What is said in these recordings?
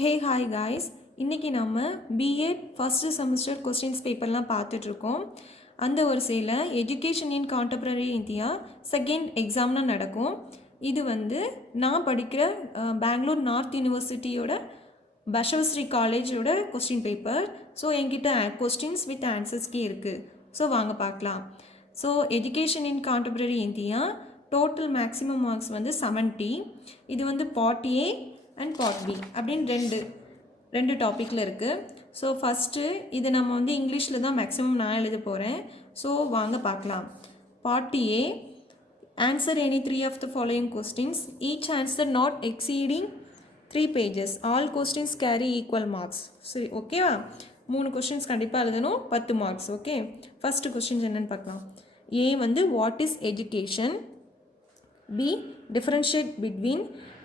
Hey hi guys, இன்றைக்கி நம்ம BEd first semester questions பேப்பர்லாம் பார்த்துட்ருக்கோம். அந்த வரிசையில் education in contemporary India second எக்ஸாம்லாம் நடக்கும். இது வந்து நான் படிக்கிற பெங்களூர் நார்த் யூனிவர்சிட்டியோட பஷவஸ்ரீ காலேஜோட கொஸ்டின் பேப்பர். ஸோ என்கிட்ட கொஸ்டின்ஸ் வித் ஆன்சர்ஸ்க்கே இருக்குது. ஸோ வாங்க பார்க்கலாம். So education in contemporary India total maximum marks வந்து 70. இது வந்து part A and part B அப்படின்னு ரெண்டு டாப்பிக்கில் இருக்குது. ஸோ ஃபஸ்ட்டு இது நம்ம வந்து இங்கிலீஷில் தான் மேக்ஸிமம் நான் எழுத போகிறேன். ஸோ வாங்க பார்க்கலாம். Part A, answer any 3 of the following questions, each answer not exceeding 3 pages, all questions carry equal marks. சரி, ஓகேவா? 3 கொஸ்டின்ஸ் கண்டிப்பாக எழுதணும், 10 மார்க்ஸ். ஓகே, ஃபஸ்ட்டு கொஸ்டின்ஸ் என்னென்னு பார்க்கலாம். ஏ வந்து what is education, B. Differentiate between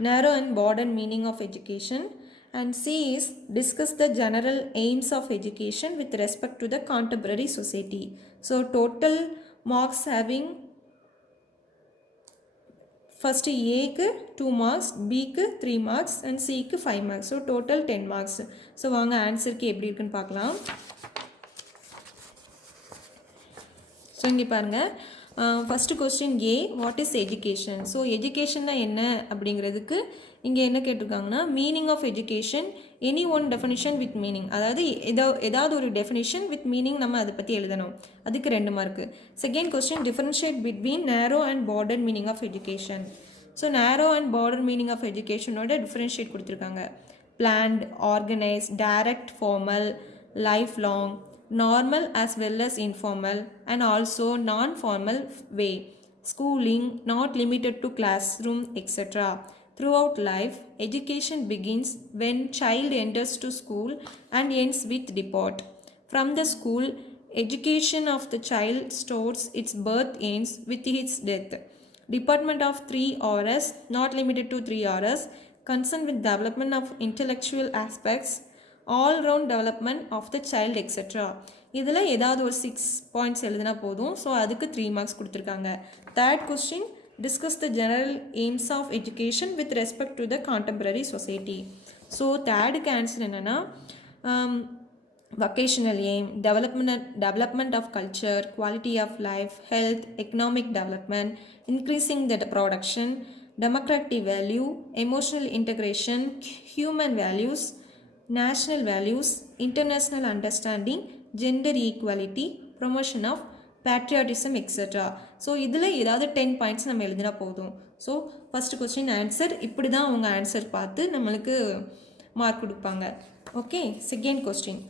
narrow and broad meaning of education, and C is discuss the general aims of education with respect to the contemporary society. So total marks having first A க்கு 2 marks, B க்கு 3 marks and C க்கு 5 marks. So total 10 marks. So வாங்க ஆன்சருக்கு எப்படி இருக்குன்னு பார்க்கலாம். So இங்கே பாருங்கள், first question A, what is education. So எஜுகேஷன்னா என்ன அப்படிங்கிறதுக்கு இங்கே என்ன கேட்டிருக்காங்கன்னா, meaning of education any one definition with meaning. அதாவது ஏதாவது ஒரு டெஃபினிஷன் வித் மீனிங் நம்ம அதை பற்றி எழுதணும். அதுக்கு 2 mark. Second question, differentiate between narrow and broader meaning of education. So narrow and broader meaning of எஜுகேஷனோட டிஃபரன்ஷியேட் கொடுத்துருக்காங்க. Planned, organise, direct, formal, life long, normal as well as informal and also non-formal way, schooling not limited to classroom, etc. Throughout life, education begins when child enters to school and ends with depart from the school. Education of the child starts its birth, ends with its death. Department of 3 hours, not limited to 3 hours, concerned with development of intellectual aspects, all round development of the child, etc. இதில் ஏதாவது ஒரு 6 பாயிண்ட்ஸ் எழுதினா போதும். ஸோ அதுக்கு 3 marks கொடுத்துருக்காங்க. Third question, discuss the general aims of education with respect to the contemporary society. So தேர்டுக்கு answer என்னென்னா, vocational aim, development of culture, quality of life, health, economic development, increasing the production, democratic value, emotional integration, human values, national values, international understanding, gender equality, promotion of patriotism, etc. So இதில் ஏதாவது 10 பாயிண்ட்ஸ் நம்ம எழுதினா போதும். So first question answer இப்படி தான் அவங்க ஆன்சர் பார்த்து நம்மளுக்கு மார்க் கொடுப்பாங்க. Okay, second question,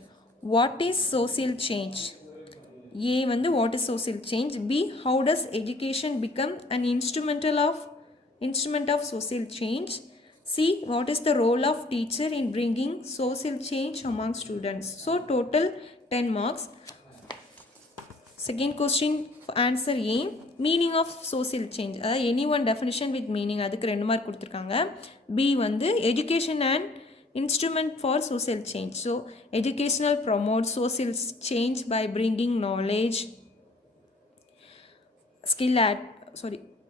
what is social change. A வந்து what is social change. B, how does education become an instrument of social change. C, what is the role of teacher in bringing social change among students. So total 10 marks. Second question, answer A, meaning of social change. Any one definition with meaning, அதுக்கு 2 மார்க் கொடுத்துருக்காங்க. B வந்து education and instrument for social change. So educational promotes social change by bringing knowledge,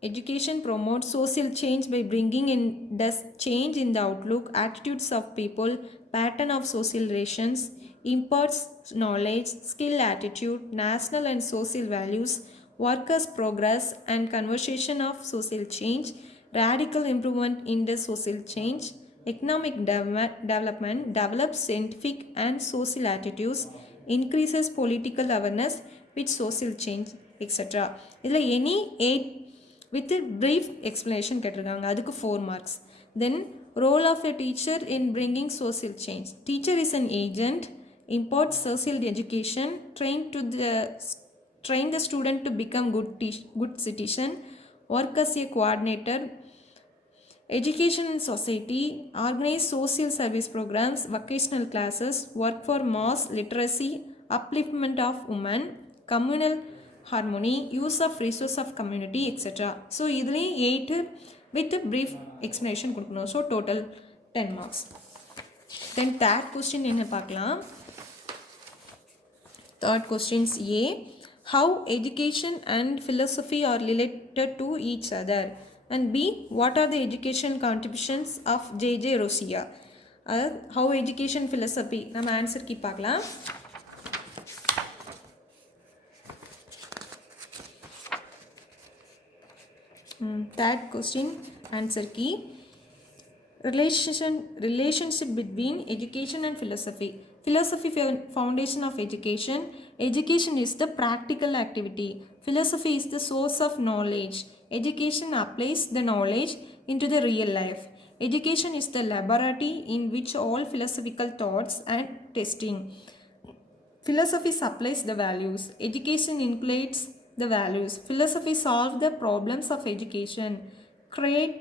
Education promotes social change by bringing in change in the outlook, attitudes of people, pattern of social relations, imparts knowledge, skill, attitude, national and social values, workers' progress and conversation of social change, radical improvement in the social change, economic development, develops scientific and social attitudes, increases political awareness with social change, etc. இதில் any 8 with a brief explanation கேட்டிருக்காங்க. அதுக்கு 4 marks. Then role of a teacher in bringing social change. Teacher is an agent, impart social education, train the student to become good citizen, work as a coordinator, education in society, organize social service programs, vocational classes, work for mass literacy, upliftment of women, communal harmony, use of resource of community, etc. So இதுலேயும் 8 with a brief explanation கொடுக்கணும். So total 10 marks. Then third question என்ன பார்க்கலாம். Third questions A, how education and philosophy are related to each other, and B, what are the education contributions of J.J. Rosia. அதாவது how education philosophy நம்ம answer key பார்க்கலாம். Third question answer key relationship between education and philosophy. Philosophy foundation of education. Education is the practical activity. Philosophy is the source of knowledge. Education applies the knowledge into the real life. Education is the laboratory in which all philosophical thoughts and testing. Philosophy supplies the values. Education includes the values. Philosophy solves the problems of education. Create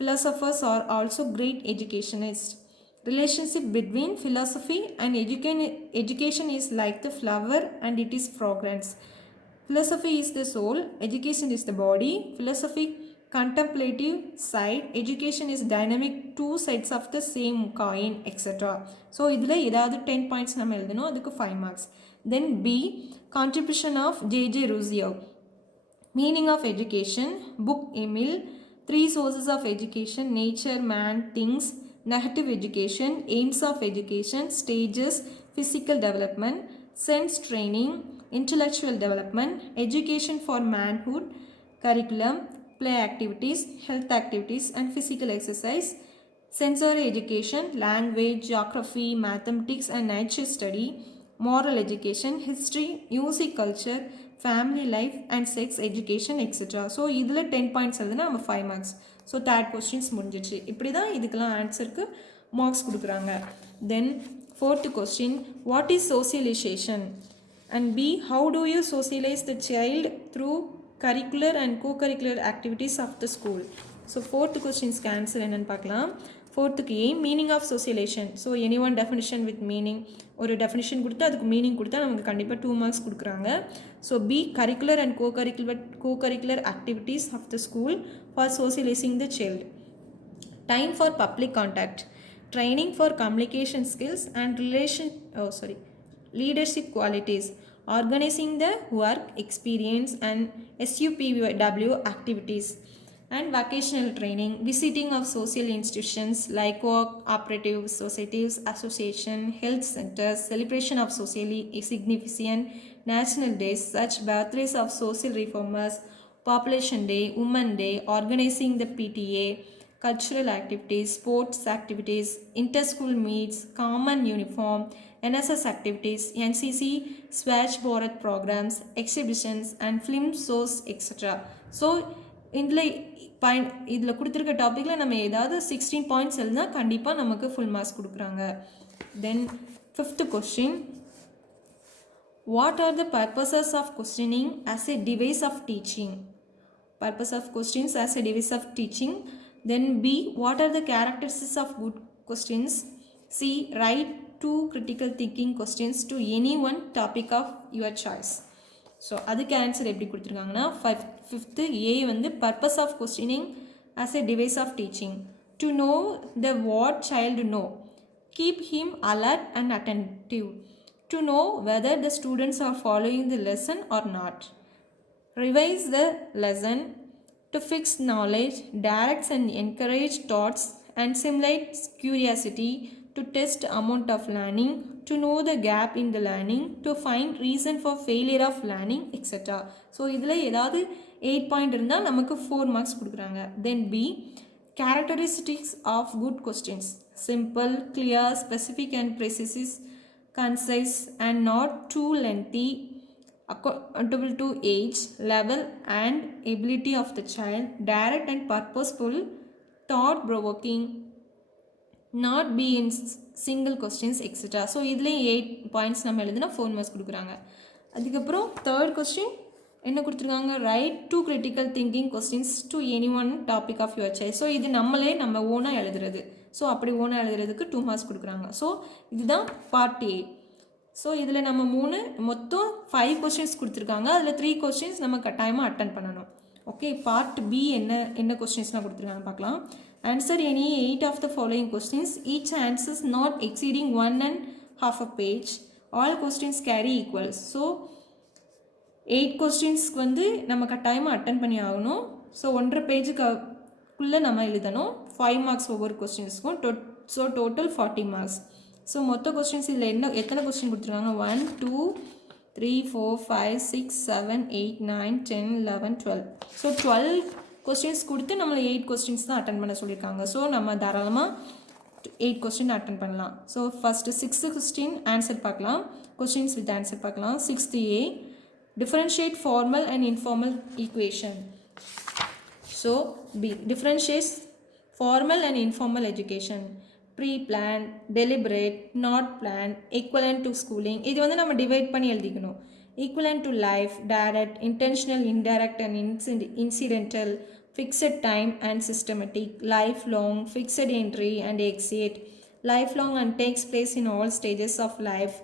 philosophers are also great educationists. Relationship between philosophy and education is like the flower and it is fragrance. Philosophy is the soul, education is the body. Philosophy contemplative side, education is dynamic, two sides of the same coin, etc. So இதில் ஏதாவது 10 points நம்ம எழுதணும், அதுக்கு 5 marks. Then B, contribution of J.J. Rousseau. Meaning of education, book Emil. Three sources of education: nature, man, things. Negative education, aims of education, stages, physical development, sense training, intellectual development, education for manhood, curriculum, play activities, health activities and physical exercise. Sensory education, language, geography, mathematics and nature study. Moral education, history, music, culture, family life and sex education, etc. So இதில் 10 பாயிண்ட்ஸ் எழுதுனா நம்ம 5 marks. So third questions முடிஞ்சிச்சு. இப்படி தான் இதுக்கெல்லாம் ஆன்சருக்கு marks கொடுக்குறாங்க. Then fourth question, what is socialisation? And B, how do you socialise the child through curricular and cocurricular activities of the school? So fourth கொஸ்டின்ஸ்க்கு ஆன்சர் என்னென்னு பார்க்கலாம். ஃபோர்த்துக்கு A, meaning of socialisation. So any one definition with meaning, ஒரு definition கொடுத்து அதுக்கு meaning கொடுத்தா நமக்கு கண்டிப்பாக 2 மார்க்ஸ் கொடுக்குறாங்க. So B, curricular and cocurricular activities of the school for socialising the child. Time for public contact, training for communication skills and leadership qualities, organising the work experience and SUPW activities. And vocational training, visiting of social institutions like cooperative societies, association, health centers, celebration of socially significant national days such birthdays of social reformers, population day, women day, organizing the PTA, cultural activities, sports activities, inter-school meets, common uniform, NSS activities, NCC, Swachh Bharat programs, exhibitions and film shows, etc. So இதில் கொடுத்துருக்க டாப்பிக்கில் நம்ம ஏதாவது 16 பாயிண்ட்ஸ் எழுதுனா கண்டிப்பாக நமக்கு full marks கொடுக்குறாங்க. Then fifth question, what are the purposes of questioning as a device of teaching? Purpose of questions as a device of teaching. Then B, what are the characteristics of good questions? C, write 2 critical thinking questions to any one topic of your choice. So அதுக்கு answer எப்படி கொடுத்துருக்காங்கன்னா, fifth A வந்து purpose of questioning as a device of teaching. To know the what child know, keep him alert and attentive. To know whether the students are following the lesson or not. Revise the lesson. To fix knowledge, directs and encourage thoughts and simulates curiosity. To test amount of learning, to know the gap in the learning, to find reason for failure of learning, etc. So இதில் ஏதாவது 8 பாயிண்ட் இருந்தால் நமக்கு 4 மார்க்ஸ் கொடுக்குறாங்க. Then B, characteristics of good questions: simple, clear, specific and precise, concise and not too lengthy, accountable to age, level and ability of the child, direct and purposeful, thought provoking, not be in single questions, etc. So இதுலேயும் 8 பாயிண்ட்ஸ் நம்ம எழுதுனா 4 மார்க்ஸ் கொடுக்குறாங்க. அதுக்கப்புறம் third question என்ன கொடுத்துருக்காங்க, ரைட் 2 critical thinking questions to any one topic of your choice. So இது நம்ம ஓனாக எழுதுறது. ஸோ அப்படி ஓனாக எழுதுறதுக்கு 2 மார்க்ஸ் கொடுக்குறாங்க. ஸோ இதுதான் பார்ட் ஏ. ஸோ இதில் நம்ம மொத்தம் 5 கொஸ்டின்ஸ் கொடுத்துருக்காங்க. அதில் 3 கொஸ்டின்ஸ் நம்ம கட்டாயமாக அட்டன் பண்ணணும். ஓகே, பார்ட் பி என்ன கொஸ்டின்ஸ்லாம் கொடுத்துருக்காங்க பார்க்கலாம். Answer any 8 of the following questions. Each answer is not exceeding 1.5 page. All questions carry equals. So 8 questions வந்து நம்ம கட்டாயமாக அட்டன் பண்ணி ஆகணும். ஸோ 1.5 பேஜுக்குள்ளே நம்ம எழுதணும். 5 மார்க்ஸ் ஒவ்வொரு கொஸ்டின்ஸ்க்கும் ஸோ டோட்டல் 40 மார்க்ஸ். ஸோ மொத்த கொஸ்டின்ஸ் இதில் எத்தனை கொஸ்டின் கொடுத்துருக்காங்க? 1 2 3 4 5 6 7 8 9 10 11 12. ஸோ 12 கொஸ்டின்ஸ் கொடுத்து நம்மளை 8 கொஸ்டின்ஸ் தான் அட்டன் பண்ண சொல்லியிருக்காங்க. ஸோ நம்ம தாராளமாக 8 கொஸ்டின் அட்டன் பண்ணலாம். So first 6th question answer பார்க்கலாம். கொஸ்டின்ஸ் வித் ஆன்சர் பார்க்கலாம். 6th A, differentiate formal and informal equation. So B, differentiates formal and informal education. Pre-planned, deliberate, not planned, equivalent to schooling. இது வந்து நம்ம டிவைட் பண்ணி எழுதிக்கணும். Equivalent to life, direct, intentional, indirect and incidental, fixed time and systematic, lifelong, fixed entry and exit, lifelong and takes place in all stages of life,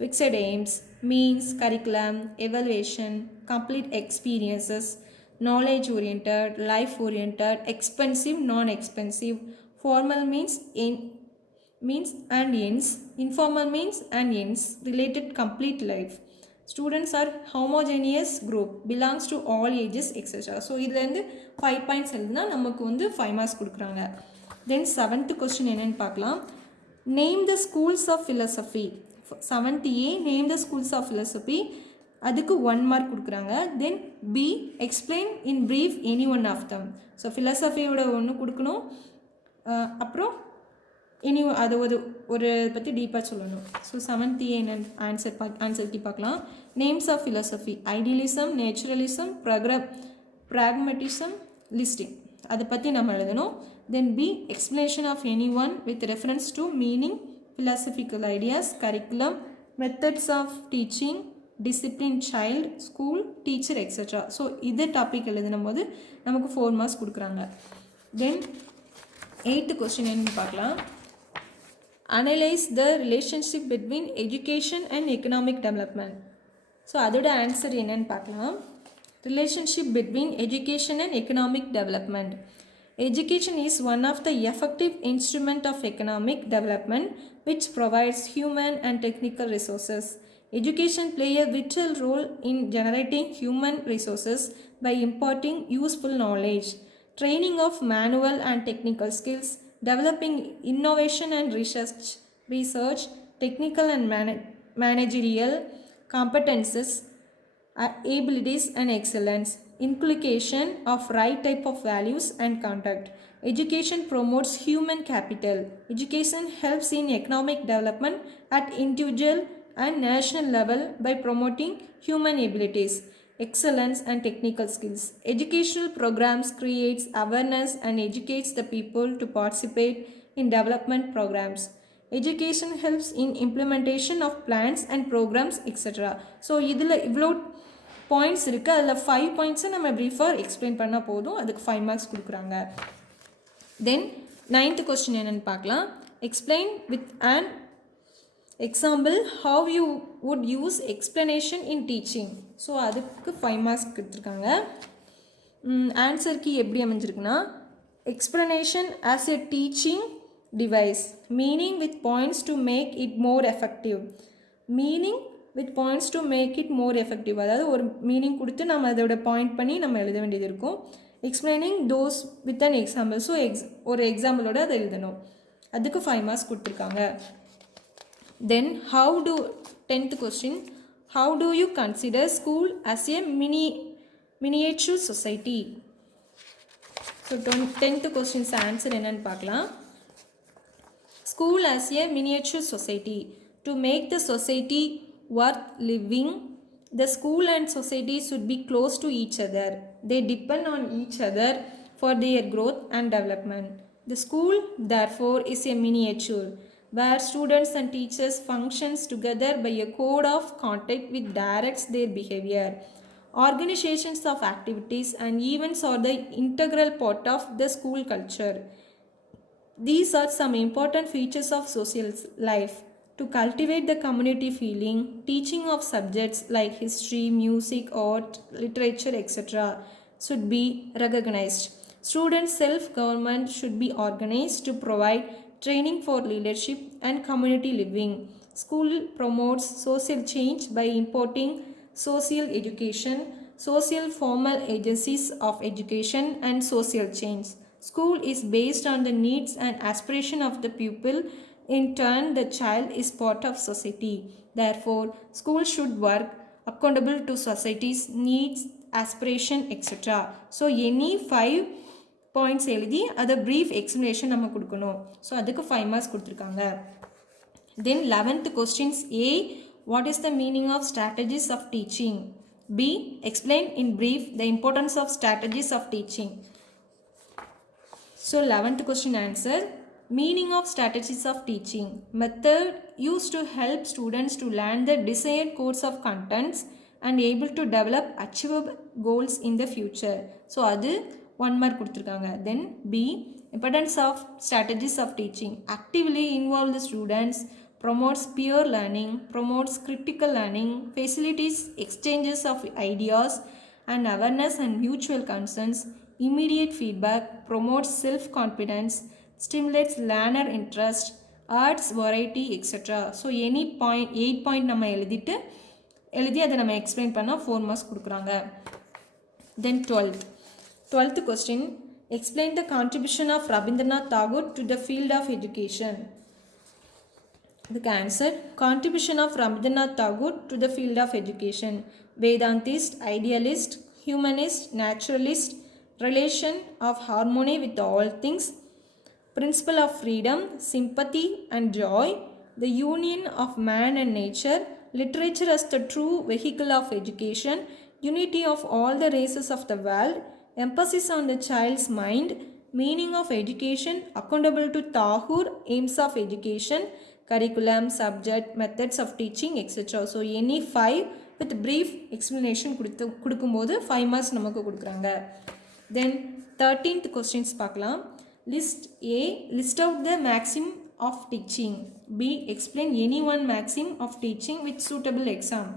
fixed aims, means, curriculum, evaluation, complete experiences, knowledge oriented, life oriented, expensive, non-expensive, formal means and ends, informal means and ends, related complete life. Students are homogeneous group, belongs to all ages etc. So இதுலேருந்து 5 பாயிண்ட்ஸ் எழுதுனா நமக்கு வந்து 5 மார்க்ஸ் கொடுக்குறாங்க. தென் 7th question என்னென்னு பார்க்கலாம். Name the schools of philosophy. 7th A, name the schools of philosophy, அதுக்கு 1 mark கொடுக்குறாங்க. Then B, explain in brief any one of them. So ஃபிலசபியோட ஒன்று கொடுக்கணும், அப்புறம் இனி அது ஒரு பற்றி டீப்பாக சொல்லணும். ஸோ 7th A என்ன ஆன்சர் கீ பார்க்கலாம். Names of philosophy, idealism, naturalism, pragmatism, listing, அதை பற்றி நம்ம எழுதணும். Then B, explanation of any one with reference to meaning, philosophical ideas, curriculum, methods of teaching, discipline, child, school, teacher etc. So இது டாபிக் எழுதும் போது நமக்கு 4 மார்க்ஸ் கொடுக்குறாங்க. தென் 8th கொஸ்டின் என்னன்னு பார்க்கலாம். Analyse the relationship between education and economic development. So அதோட ஆன்சர் என்னன்னு பார்க்கலாம். Relationship between education and economic development. Education is one of the effective instruments of economic development which provides human and technical resources. Education plays a vital role in generating human resources by imparting useful knowledge, training of manual and technical skills, developing innovation and research, technical and managerial competences, abilities and excellence, inculcation of right type of values and conduct. Education promotes human capital. Education helps in economic development at individual and national level by promoting human abilities, excellence and technical skills. Educational programs creates awareness and educates the people to participate in development programs. Education helps in implementation of plans and programs etc. So இதில் இவ்வளோ பாயிண்ட்ஸ் இருக்குது. அதில் 5 பாயிண்ட்ஸை நம்ம ப்ரீஃபாக எக்ஸ்பிளைன் பண்ணால் போதும், அதுக்கு 5 மார்க்ஸ் கொடுக்குறாங்க. தென் 9th கொஸ்டின் என்னென்னு பார்க்கலாம். Explain with an example how you would use explanation in teaching. So அதுக்கு 5 மார்க்ஸ் கொடுத்துருக்காங்க. ஆன்சர் கீ எப்படி அமைஞ்சிருக்குன்னா, explanation as a teaching device, meaning with points to make it more effective. Meaning with points to make it more effective, அதாவது ஒரு மீனிங் கொடுத்து நம்ம அதோட பாயிண்ட் பண்ணி நம்ம எழுத வேண்டியது இருக்கும். Explaining those with an example, so ஒரு எக்ஸாம்பிளோட அதை எழுதணும். அதுக்கு 5 மார்க்ஸ் கொடுத்துருக்காங்க. Then 10th question, how do you consider school as a miniature society. So 10th questions answer என்னன்னு பார்க்கலாம். School as a miniature society. To make the society worth living, the school and society should be close to each other. They depend on each other for their growth and development. The school, therefore, is a miniature where students and teachers functions together by a code of conduct which directs their behavior. Organizations of activities and events are the integral part of the school culture. These are some important features of social life. To cultivate the community feeling, teaching of subjects like history, music, art, literature, etc. should be recognized. Student self-government should be organized to provide training for leadership and community living. School promotes social change by imparting social education, social formal agencies of education and social change. School is based on the needs and aspiration of the pupil. In turn, the child is part of society. Therefore, school should work accountable to society's needs, aspiration, etc. So any 5 பாயிண்ட்ஸ் எழுதி அதை brief explanation நம்ம கொடுக்கணும். ஸோ அதுக்கு 5 marks கொடுத்துருக்காங்க. தென் 11th questions A. What is the meaning of strategies of teaching? B. Explain in brief the importance of strategies of teaching. So 11th question answer. Meaning of strategies of teaching. Method used to help students to learn the desired course of contents and able to develop achievable goals in the future. So அது 1 mark கொடுத்துருக்காங்க. Then B. Importance of strategies of teaching. Actively involve the students, promotes peer learning, promotes critical learning, facilitates exchanges of ideas and awareness and mutual concerns, immediate feedback, promotes self-confidence, stimulates learner interest, adds variety, etc. So any point 8 point நம்ம எழுதி அதை நம்ம எக்ஸ்பிளைன் பண்ணால் 4 மார்க்ஸ் கொடுக்குறாங்க. Then 12th question. Explain the contribution of Rabindranath Tagore to the field of education. The answer. Contribution of Rabindranath Tagore to the field of education. Vedantist, idealist, humanist, naturalist, relation of harmony with all things, principle of freedom, sympathy and joy, the union of man and nature, literature as the true vehicle of education, unity of all the races of the world, emphasis on the child's mind, meaning of education, accountable to Tagore, aims of education, curriculum, subject, methods of teaching, etc. So any 5 with brief explanation கொடுக்கும்போது 5 marks நமக்கு கொடுக்குறாங்க. Then 13th questions பார்க்கலாம். List A. List out the maxim of teaching. B. Explain any one maxim of teaching with suitable exam.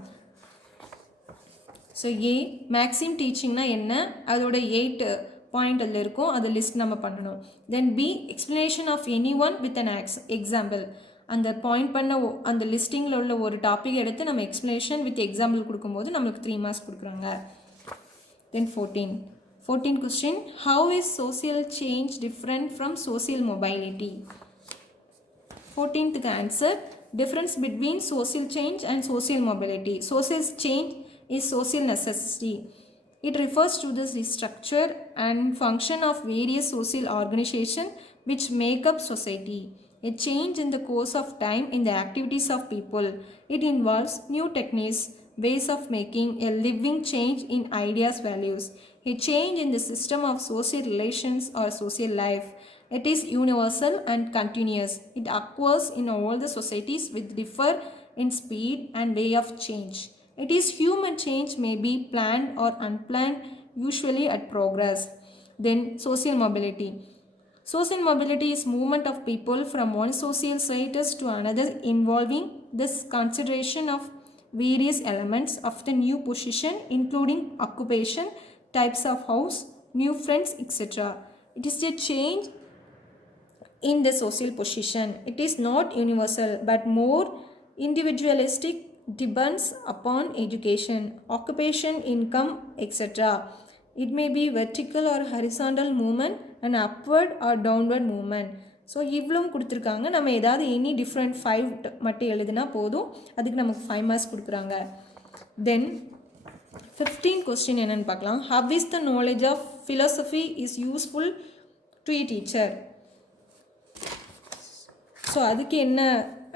So A. maxim teachingனா என்ன, அதோட 8 பாயிண்ட் அதில் இருக்கும், அதை லிஸ்ட் நம்ம பண்ணணும். தென் B. explanation of any one with an example. அந்த பாயிண்ட் பண்ண அந்த லிஸ்டிங்கில் உள்ள ஒரு டாபிக் எடுத்து நம்ம எக்ஸ்ப்ளனேஷன் வித் எக்ஸாம்பிள் கொடுக்கும்போது நம்மளுக்கு 3 மார்க்ஸ் கொடுக்குறாங்க. தென் 14th question. How is social change different from social mobility? 14th answer. Difference between social change and social mobility. Social change is social necessity. It refers to the structure and function of various social organizations which make up society. A change in the course of time in the activities of people. It involves new techniques, ways of making a living change in ideas, values. A change in the system of social relations or social life. It is universal and continuous. It occurs in all the societies which differ in speed and way of change. It is human change may be planned or unplanned, usually at progress. Then social mobility. Social mobility is movement of people from one social status to another involving this consideration of various elements of the new position including occupation, types of house, new friends, etc. It is a change in the social position. It is not universal but more individualistic, depends upon education, occupation, income, etc. It may be vertical or horizontal movement and upward or downward movement. So இவ்வளவும் கொடுத்துருக்காங்க. நம்ம ஏதாவது any different 5 மட்டும் எழுதுனா போதும், அதுக்கு நமக்கு 5 மார்க்ஸ் கொடுக்குறாங்க. தென் 15 கொஸ்டின் என்னென்னு பார்க்கலாம். How is the knowledge of philosophy is useful to a teacher? So அதுக்கு என்ன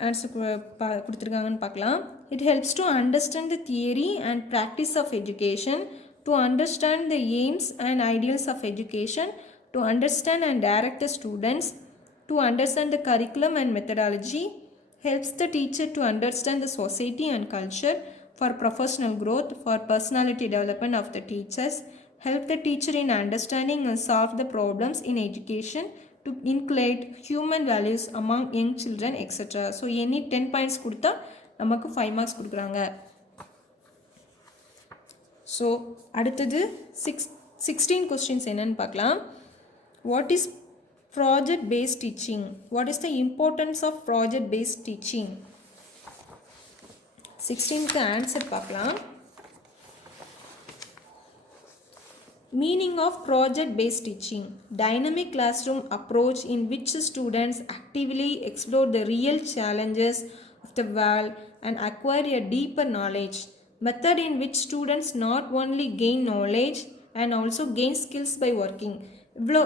ஆன்சர் கொடுத்துருக்காங்கன்னு பார்க்கலாம். It helps to understand the theory and practice of education, to understand the aims and ideals of education, to understand and direct the students, to understand the curriculum and methodology, helps the teacher to understand the society and culture, for professional growth, for personality development of the teachers, help the teacher in understanding and solve the problems in education, to inculcate human values among young children, etc. So any 10 points கொடுத்தா நமக்கு 5 மார்க்ஸ் கொடுக்குறாங்க. ஸோ அடுத்தது 16 questions என்னன்னு பார்க்கலாம். What is project based teaching? What is the importance of project based teaching? 16க்கு answer பார்க்கலாம். Meaning of project-based teaching. Dynamic classroom approach in which students actively explore the real challenges of the world and acquire a deeper knowledge. Method in which students not only gain knowledge and also gain skills by working. இவ்வளோ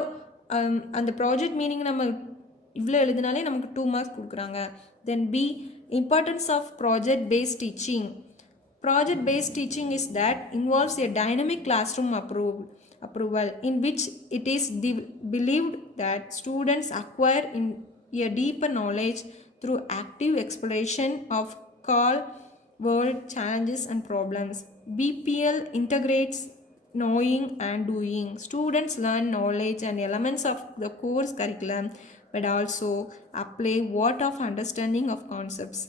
அந்த project meaning நம்ம இவ்வளோ எழுதினாலே நமக்கு 2 marks கொடுக்குறாங்க. Then B importance of project based teaching. Project-based teaching is that involves a dynamic classroom approval in which it is believed that students acquire a deeper knowledge through active exploration of call world challenges and problems. BPL integrates knowing and doing. Students learn knowledge and elements of the course curriculum but also apply what of understanding of concepts.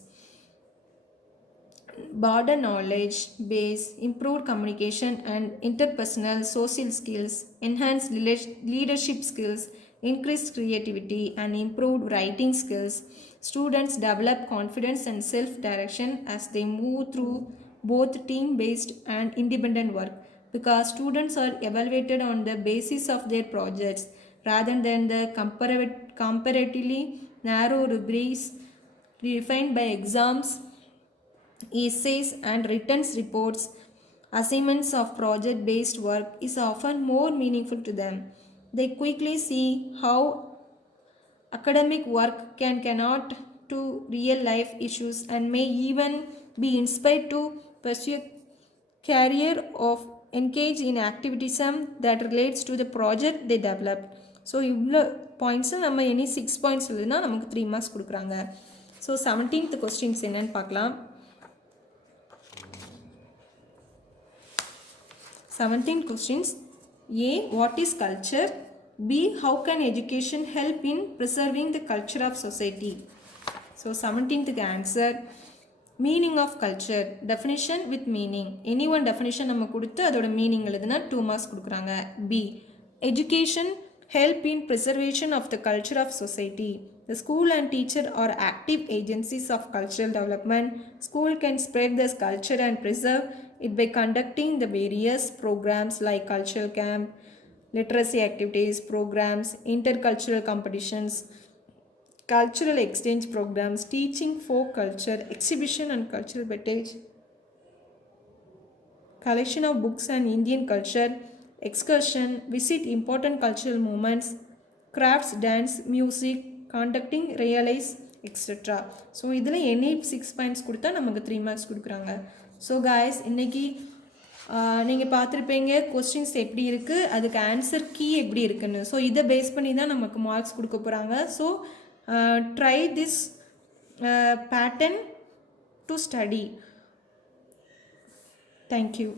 Broader knowledge base, improved communication and interpersonal social skills, enhanced leadership skills, increased creativity and improved writing skills. Students develop confidence and self-direction as they move through both team-based and independent work because students are evaluated on the basis of their projects rather than the comparatively narrow rubrics defined by exams, essays and written reports. Assignments of project-based work is often more meaningful to them. They quickly see how academic work cannot to real life issues and may even be inspired to pursue a career of engage in activism that relates to the project they developed. So இவ்வளோ பாயிண்ட்ஸு நம்ம இனி 6 பாயிண்ட்ஸ் இல்லைன்னா நமக்கு 3 மார்க்ஸ் கொடுக்குறாங்க. So 17th questions என்னன்னு பார்க்கலாம். 17 questions. A. What is culture? B. How can education help in preserving the culture of society? So 17th answer. Meaning of culture. Definition with meaning. Any one definition நம்ம கொடுத்து அதோட மீனிங் எழுதுனா 2 marks கொடுக்குறாங்க. B. Education help in preservation of the culture of society. The school and teacher are active agencies of cultural development. School can spread this culture and preserve it by conducting the various programs like cultural camp, literacy activities, programs, intercultural competitions, cultural exchange programs, teaching folk culture, exhibition and cultural heritage, collection of books and Indian culture, excursion, visit important cultural movements, crafts, dance, music, conducting, realize, etc. So இதில் எனி 6 பாயிண்ட்ஸ் கொடுத்தா நமக்கு 3 மார்க்ஸ் கொடுக்குறாங்க. So guys இன்றைக்கி நீங்கள் பார்த்துருப்பீங்க கொஸ்டின்ஸ் எப்படி இருக்குது, அதுக்கு ஆன்சர் கீ எப்படி இருக்குன்னு. ஸோ இதை பேஸ் பண்ணி தான் நமக்கு மார்க்ஸ் கொடுக்க போகிறாங்க. So try this pattern to study. Thank you.